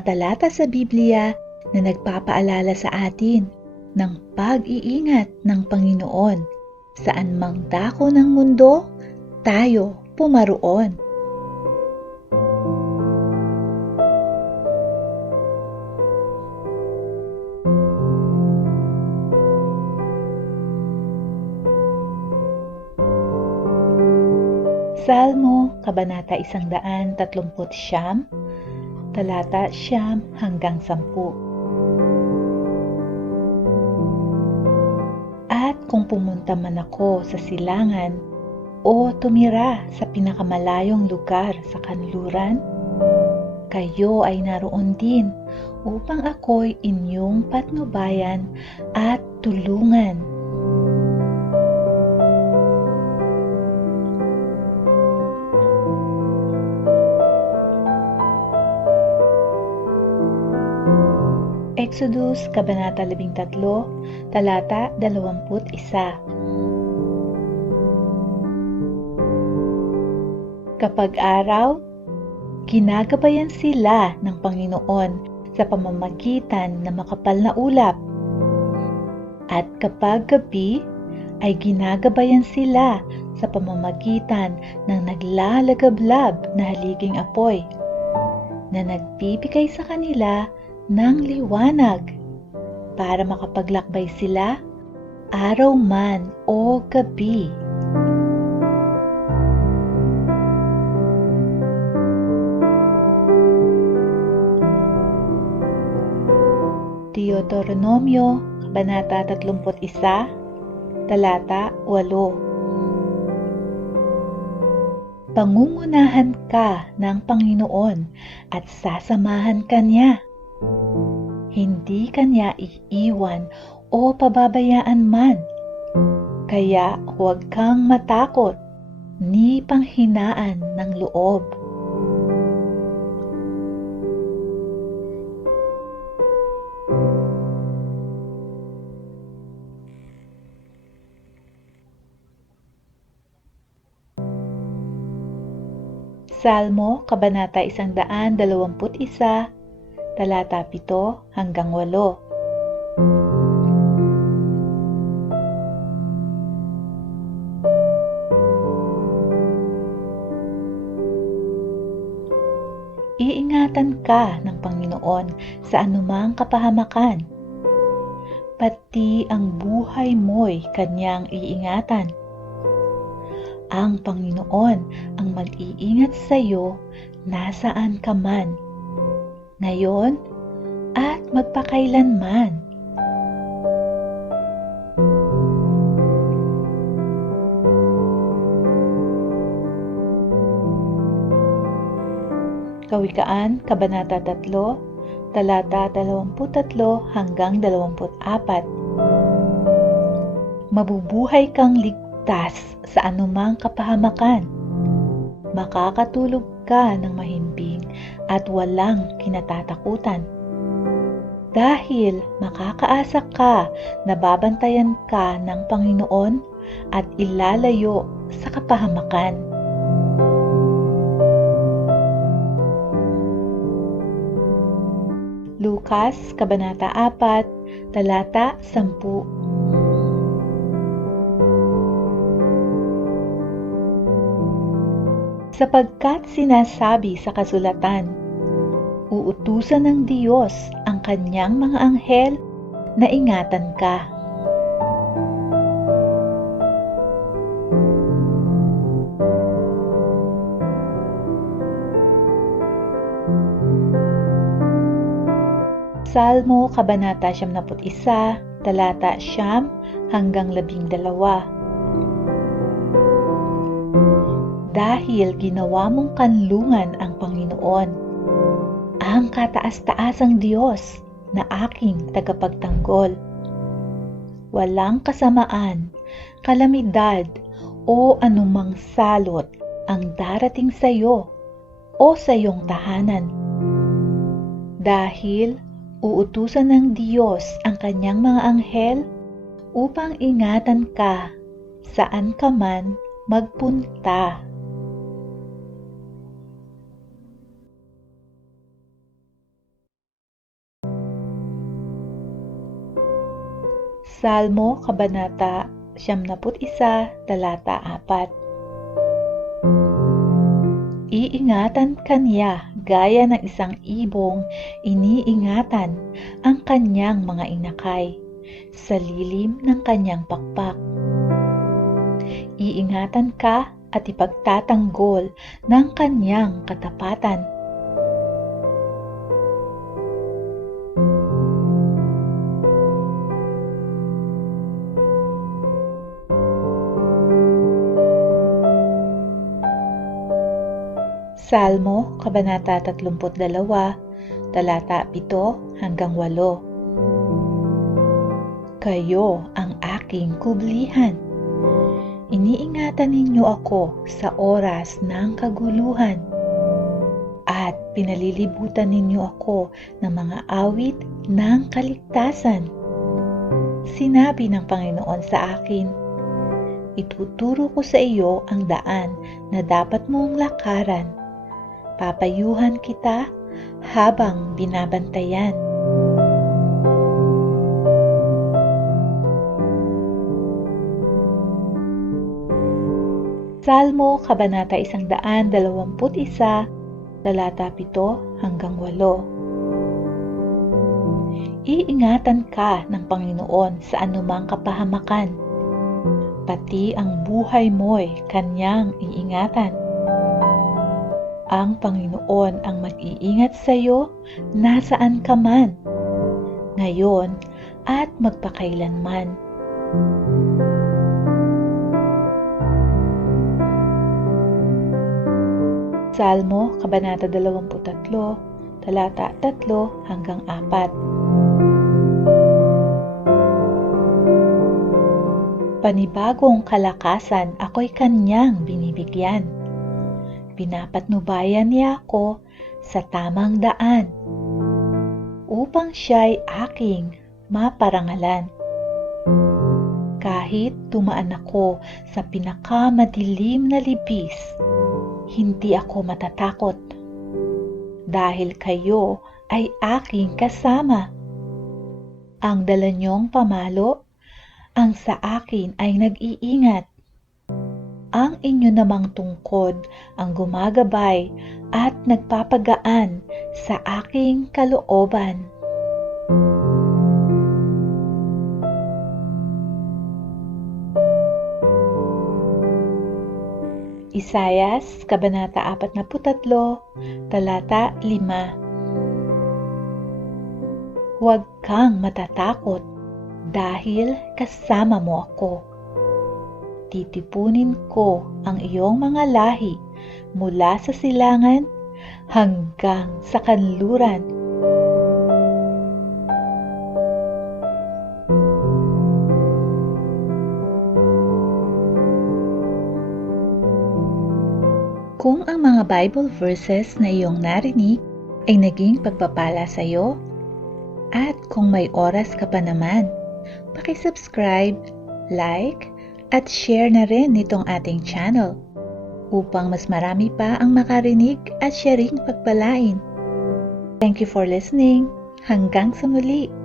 mga talata sa Biblia na nagpapaalala sa atin ng pag-iingat ng Panginoon. Saan mang dako ng mundo, tayo pumaroon. Salmo, Kabanata 139, talata 9 hanggang 10. At kung pumunta man ako sa silangan o tumira sa pinakamalayong lugar sa kanluran, kayo ay naroon din upang ako'y inyong patnubayan at tulungan. Exodus, Kabanata 13, talata 21. Kapag araw, ginagabayan sila ng Panginoon sa pamamagitan ng makapal na ulap. At kapag gabi, ay ginagabayan sila sa pamamagitan ng naglalagablab na haliging apoy na nagbibigay sa kanila ng liwanag para makapaglakbay sila araw man o gabi. Deuteronomio, Kabanata 31, talata 8. Pangungunahan ka ng Panginoon at sasamahan ka niya. Hindi kanya iiwan o pababayaan man. Kaya huwag kang matakot ni panghinaan ng loob. Salmo, Kabanata 121, talata 7 hanggang 8. Iingatan ka ng Panginoon sa anumang kapahamakan. Pati ang buhay mo'y kanyang iingatan. Ang Panginoon ang mag-iingat sa iyo nasaan ka man, ngayon at magpakailanman. Kawikaan, Kabanata 3, talata 23 hanggang 24. Mabubuhay kang ligtas sa anumang kapahamakan. Makakatulog ka ng mahimbing at walang kinatatakutan. Dahil makakaasa ka na babantayan ka ng Panginoon at ilalayo sa kapahamakan. Lukas, Kabanata 4, talata 10. Sapagkat sinasabi sa kasulatan, uutusan ng Diyos ang kanyang mga anghel na ingatan ka. Salmo, Kabanata 91, talata 9 hanggang 12. Dahil ginawa mong kanlungan ang Panginoon, ang kataas-taasang Diyos na aking tagapagtanggol. Walang kasamaan, kalamidad o anumang salot ang darating sa iyo o sa iyong tahanan. Dahil uutusan ng Diyos ang kanyang mga anghel upang ingatan ka saan ka man magpunta. Salmo, Kabanata 91, talata 4. Iingatan kanya gaya ng isang ibong iniingatan ang kanyang mga inakay sa lilim ng kanyang pakpak. Iingatan ka at ipagtatanggol ng kanyang katapatan. Salmo, Kabanata 32, talata 7 hanggang 8. Kayo ang aking kublihan. Iniingatan ninyo ako sa oras ng kaguluhan at pinalilibutan ninyo ako ng mga awit ng kaligtasan. Sinabi ng Panginoon sa akin, ituturo ko sa iyo ang daan na dapat mong lakaran. Papayuhan kita habang binabantayan. Salmo, Kabanata 121, talata 7 hanggang 8. Iingatan ka ng Panginoon sa anumang kapahamakan. Pati ang buhay mo'y kanyang iingatan. Ang Panginoon ang mag-iingat sa iyo nasaan ka man, ngayon at magpakailanman. Salmo, Kabanata 23, talata 3 hanggang 4. Panibagong kalakasan ako'y kanyang binibigyan. Pinapatnubayan niya ako sa tamang daan upang siya'y aking maparangalan. Kahit tumaan ako sa pinakamadilim na libis, hindi ako matatakot dahil kayo ay aking kasama. Ang dala niyong pamalo ang sa akin ay nag-iingat. Ang inyo namang tungkod ang gumagabay at nagpapagaan sa aking kalooban. Isayas, Kabanata 43, talata 5. Huwag kang matatakot dahil kasama mo ako. Titipunin ko ang iyong mga lahi mula sa silangan hanggang sa kanluran. Kung ang mga Bible verses na iyong narinig ay naging pagpapala sa iyo, at kung may oras ka pa naman, paki-subscribe, like, at share na rin nitong ating channel upang mas marami pa ang makarinig at siya ring pagpalain. Thank you for listening. Hanggang sa muli!